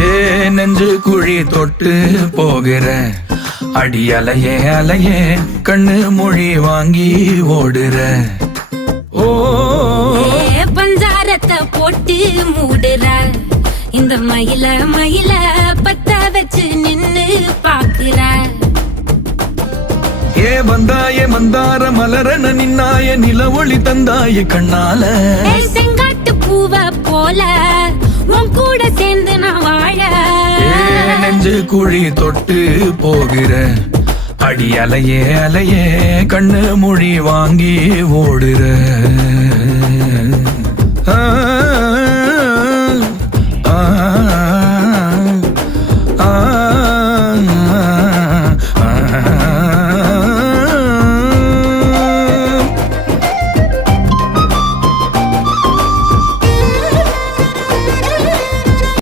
ஏ நெஞ்சு குழி தொட்டு போகிற அடி அலையே அலையே கண்ணு மொழி வாங்கி ஓடுற. ஓ பஞ்சாரத்தை போட்டு மூடுற இந்த மயில மயில பத்த வச்சு நின்னு பாக்குற. ஏ வந்தாய மந்தார மலரன நின்னாய நில ஒளி தந்தாய கண்ணால. செங்காட்டு பூவ போல உன் கூட சேர்ந்து நான் வாழ. நெஞ்சு குழி தொட்டு போகிற அடி அலையே அலையே கண்ணு மொழி வாங்கி ஓடுற. ஆ ஆ